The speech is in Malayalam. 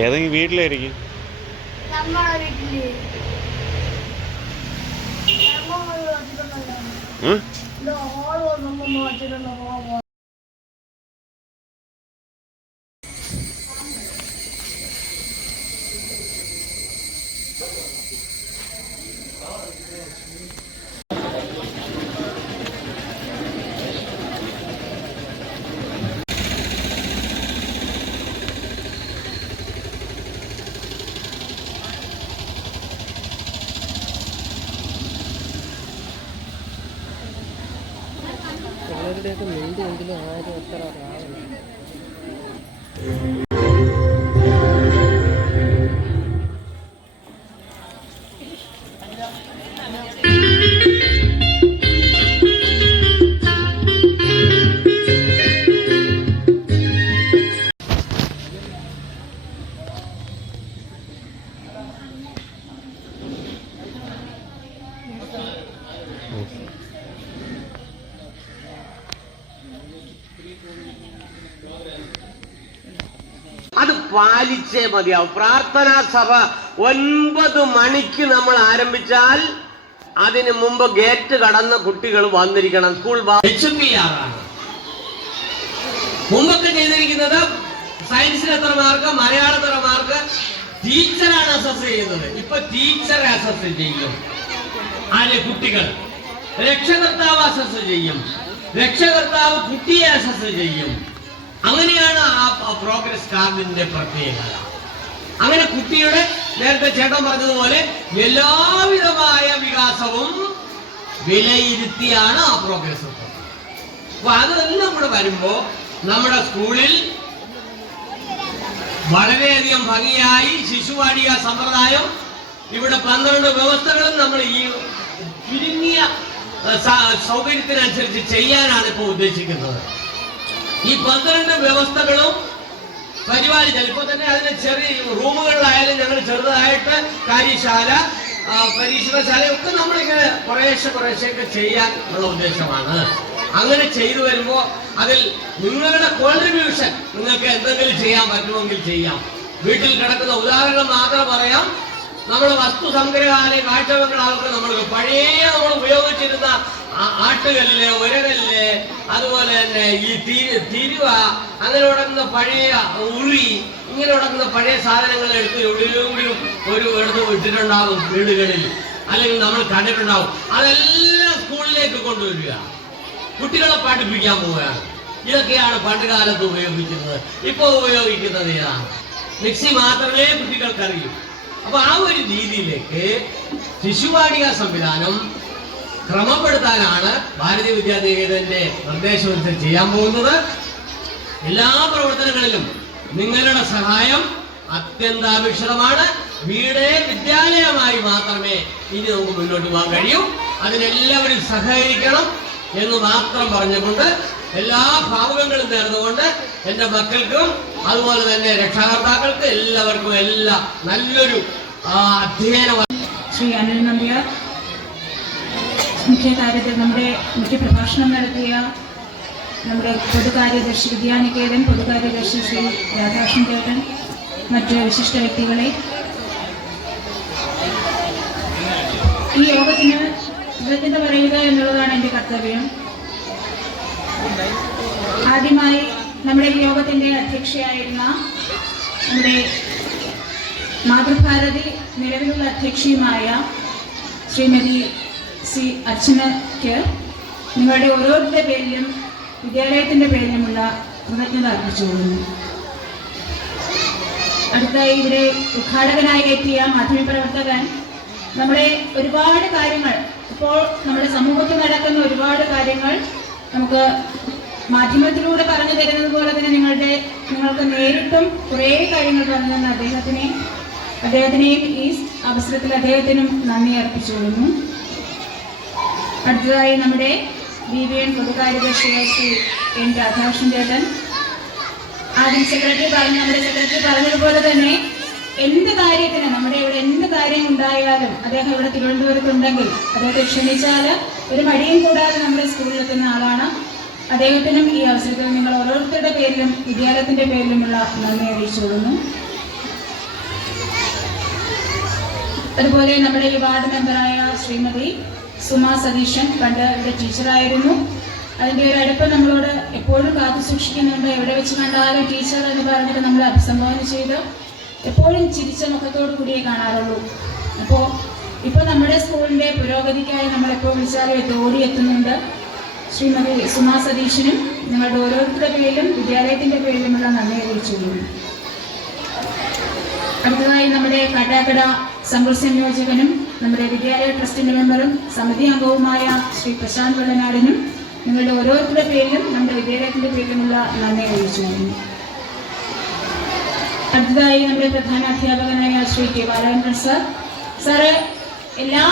ഏതെങ്കിലും വീട്ടിലായിരിക്കും. പിള്ളേരുടെയൊക്കെ മിണ്ടെങ്കിലും ആരും എത്ര ആളുണ്ട്. അത് പാലിച്ചേ മതിയാവും. പ്രാർത്ഥനാ സഭ 9 മണിക്ക് നമ്മൾ ആരംഭിച്ചാൽ അതിന് മുമ്പ് ഗേറ്റ് കടന്ന് കുട്ടികൾ വന്നിരിക്കണം. സ്കൂൾ HPR മുമ്പൊക്കെ ചെയ്തിരിക്കുന്നത് സയൻസിന് എത്ര മാർക്ക്, മലയാളത്തിന് എത്ര മാർക്ക് ടീച്ചറാണ് അസസ് ചെയ്യുന്നത്. ഇപ്പൊ ടീച്ചറെ അസസ് ചെയ്യും. ആരെ? കുട്ടികൾ. രക്ഷകർത്താവ് അസസ് ചെയ്യും. രക്ഷകർത്താവ് കുട്ടിയെ അസസ് ചെയ്യും. അങ്ങനെയാണ് ആ പ്രോഗ്രസ് കാർഡിന്റെ പ്രത്യേകത. അങ്ങനെ കുട്ടിയുടെ നേരത്തെ ചേട്ടൻ പറഞ്ഞതുപോലെ എല്ലാവിധമായ വികാസവും വിലയിരുത്തിയാണ് ആ പ്രോഗ്രസ്. അപ്പൊ അതെല്ലാം കൂടെ വരുമ്പോ നമ്മുടെ സ്കൂളിൽ വളരെയധികം ഭംഗിയായി ശിശുവാടിക സമ്പ്രദായം, ഇവിടെ 12 വ്യവസ്ഥകളും നമ്മൾ ഈ ചുരുങ്ങിയ സൗകര്യത്തിനനുസരിച്ച് ചെയ്യാനാണ് ഇപ്പോൾ ഉദ്ദേശിക്കുന്നത്. ഈ 12 വ്യവസ്ഥകളും പരിപാലിച്ചാൽ ഇപ്പൊ തന്നെ അതിന്റെ ചെറിയ റൂമുകളിലായാലും ഞങ്ങൾ ചെറുതായിട്ട് കാര്യശാല, പരീക്ഷണശാലയൊക്കെ നമ്മളിങ്ങനെ കുറേശ്ശെ ചെയ്യാൻ ഉള്ള ഉദ്ദേശമാണ്. അങ്ങനെ ചെയ്തു വരുമ്പോ അതിൽ നിങ്ങളുടെ കോൺട്രിബ്യൂഷൻ, നിങ്ങൾക്ക് എന്തെങ്കിലും ചെയ്യാൻ പറ്റുമെങ്കിൽ ചെയ്യാം. വീട്ടിൽ കിടക്കുന്ന ഉദാഹരണം മാത്രം പറയാം. നമ്മൾ വസ്തു സംഗ്രഹാലയ കാഴ്ചബംഗ്ലാവൊക്കെ നമ്മൾ പഴയ നമ്മൾ ഉപയോഗിച്ചിരുന്ന ആട്ടുകല്ല്, ഉരകല്ല്, അതുപോലെ തന്നെ ഈ തിരുവ, അങ്ങനെ ഉടക്കുന്ന പഴയ ഉറി, ഇങ്ങനെ ഉടക്കുന്ന പഴയ സാധനങ്ങൾ എടുത്ത് എവിടെയെങ്കിലും എടുത്ത് ഇട്ടിട്ടുണ്ടാവും വീടുകളിൽ, അല്ലെങ്കിൽ നമ്മൾ കണ്ടിട്ടുണ്ടാവും. അതെല്ലാം സ്കൂളിലേക്ക് കൊണ്ടുവരിക, കുട്ടികളെ പഠിപ്പിക്കാൻ പോവുകയാണ്. ഇതൊക്കെയാണ് പണ്ട് കാലത്ത് ഉപയോഗിക്കുന്നത്. ഇപ്പൊ ഉപയോഗിക്കുന്നത് ഇതാണ്. മിക്സി മാത്രമേ കുട്ടികൾക്ക് അറിയൂ. അപ്പൊ ആ ഒരു രീതിയിലേക്ക് ശിശുവാടിക സംവിധാനം ക്രമപ്പെടുത്താനാണ് ഭാരതീയ വിദ്യാനികേതന്റെ നിർദ്ദേശമനുസരിച്ച് ചെയ്യാൻ പോകുന്നത്. എല്ലാ പ്രവർത്തനങ്ങളിലും നിങ്ങളുടെ സഹായം അത്യന്താപേക്ഷിതമാണ്. വീട് വിദ്യാലയമായി മാത്രമേ ഇനി നമുക്ക് മുന്നോട്ട് പോകാൻ കഴിയൂ. അതിനെല്ലാവരും സഹകരിക്കണം എന്ന് മാത്രം പറഞ്ഞുകൊണ്ട് എല്ലാ ഭാവുകങ്ങളും നേർന്നുകൊണ്ട് എൻ്റെ മക്കൾക്കും അതുപോലെ തന്നെ രക്ഷാകർത്താക്കൾക്ക് എല്ലാവർക്കും നല്ലൊരു അധ്യയനം. ശ്രീ അനിൽ നമ്പ്യാർ മുഖ്യ കാര്യത്തിൽ നമ്മുടെ മുഖ്യ പ്രഭാഷണം നടത്തിയ നമ്മുടെ പൊതുകാര്യദർശി, വിദ്യാനികേതൻ പൊതുകാര്യദർശി ശ്രീ രാധാകൃഷ്ണൻ ചേട്ടൻ, മറ്റ് വിശിഷ്ട വ്യക്തികളെ, ഈ യോഗത്തിന് കൃതജ്ഞത പറയുക എന്നുള്ളതാണ് എൻ്റെ കർത്തവ്യം. ആദ്യമായി നമ്മുടെ ഈ യോഗത്തിൻ്റെ അധ്യക്ഷയായിരുന്ന നമ്മുടെ മാതൃഭാരതി നിലവിലുള്ള അധ്യക്ഷയുമായ ശ്രീമതി സി അർച്ചനയ്ക്ക് നിങ്ങളുടെ ഓരോരുത്തരുടെ പേരിലും വിദ്യാലയത്തിൻ്റെ പേരിലുമുള്ള കൃതജ്ഞത അർപ്പിച്ചുകൊള്ളുന്നു. അടുത്തായി ഇവിടെ ഉദ്ഘാടകനായി എത്തിയ മാധ്യമപ്രവർത്തകൻ നമ്മുടെ ഒരുപാട് കാര്യങ്ങൾ, ഇപ്പോൾ നമ്മുടെ സമൂഹത്തിൽ നടക്കുന്ന ഒരുപാട് കാര്യങ്ങൾ നമുക്ക് മാധ്യമത്തിലൂടെ പറഞ്ഞു തരുന്നത് പോലെ തന്നെ നിങ്ങൾക്ക് നേരിട്ടും കുറേ കാര്യങ്ങൾ പറഞ്ഞു തന്ന അദ്ദേഹത്തിനെയും ഈ അവസരത്തിൽ അദ്ദേഹത്തിനും നന്ദി അർപ്പിച്ചുകൊള്ളുന്നു. അടുത്തതായി നമ്മുടെ BVN പൊതുകാര്യദർശി ശ്രീ N രാധാകൃഷ്ണൻ ചേട്ടൻ. ആദ്യം നമ്മുടെ സെക്രട്ടറി പറഞ്ഞതുപോലെ തന്നെ എന്ത് കാര്യത്തിന് നമ്മുടെ ഇവിടെ എന്ത് കാര്യം ഉണ്ടായാലും അദ്ദേഹം ഇവിടെ തിരുവനന്തപുരത്തുണ്ടെങ്കിൽ അദ്ദേഹത്തെ ക്ഷണിച്ചാൽ ഒരു മടിയും കൂടാതെ നമ്മുടെ സ്കൂളിലെത്തുന്ന ആളാണ്. അദ്ദേഹത്തിനും ഈ അവസരത്തിൽ നിങ്ങൾ ഓരോരുത്തരുടെ പേരിലും വിദ്യാലയത്തിന്റെ പേരിലുമുള്ള നന്ദി അറിയിച്ചുകൊള്ളുന്നു. അതുപോലെ നമ്മുടെ ഈ വാർഡ് മെമ്പറായ ശ്രീമതി സുമാ സതീശൻ പണ്ട് ഇവിടെ ടീച്ചറായിരുന്നു. അതിൻ്റെ ഒരു അടുപ്പം നമ്മളോട് എപ്പോഴും കാത്തു സൂക്ഷിക്കുന്നുണ്ട്. എവിടെ വെച്ച് കണ്ടാലും ടീച്ചർ എന്ന് പറഞ്ഞിട്ട് നമ്മളെ അഭിസംബോധന ചെയ്ത് എപ്പോഴും ചിരിച്ച മുഖത്തോടു കൂടിയേ കാണാറുള്ളൂ. ഇപ്പോൾ നമ്മുടെ സ്കൂളിൻ്റെ പുരോഗതിക്കായി നമ്മളെപ്പോൾ വിളിച്ചാലും ഓടിയെത്തുന്നുണ്ട്. ശ്രീമതി സുമാ സതീശനും നിങ്ങളുടെ ഓരോരുത്തരുടെ പേരിലും വിദ്യാലയത്തിൻ്റെ പേരിലുമുള്ള നന്ദി അറിയിച്ചുകൊള്ളുന്നു. അടുത്തതായി നമ്മുടെ കാട്ടാക്കട സംഘ സംയോജകനും നമ്മുടെ വിദ്യാലയ ട്രസ്റ്റിന്റെ മെമ്പറും സമിതി അംഗവുമായ ശ്രീ പ്രശാന്ത് വെള്ളനാടിനും നിങ്ങളുടെ ഓരോരുത്തരുടെ പേരിലും നമ്മുടെ വിദ്യാലയത്തിന്റെ പേരിലുമുള്ള നന്ദി അറിയിച്ചുകൊള്ളുന്നു. അടുത്തതായി നമ്മുടെ പ്രധാന അധ്യാപകനായ ശ്രീ കെ ബാലചന്ദ്രൻ സാറ് എല്ലാ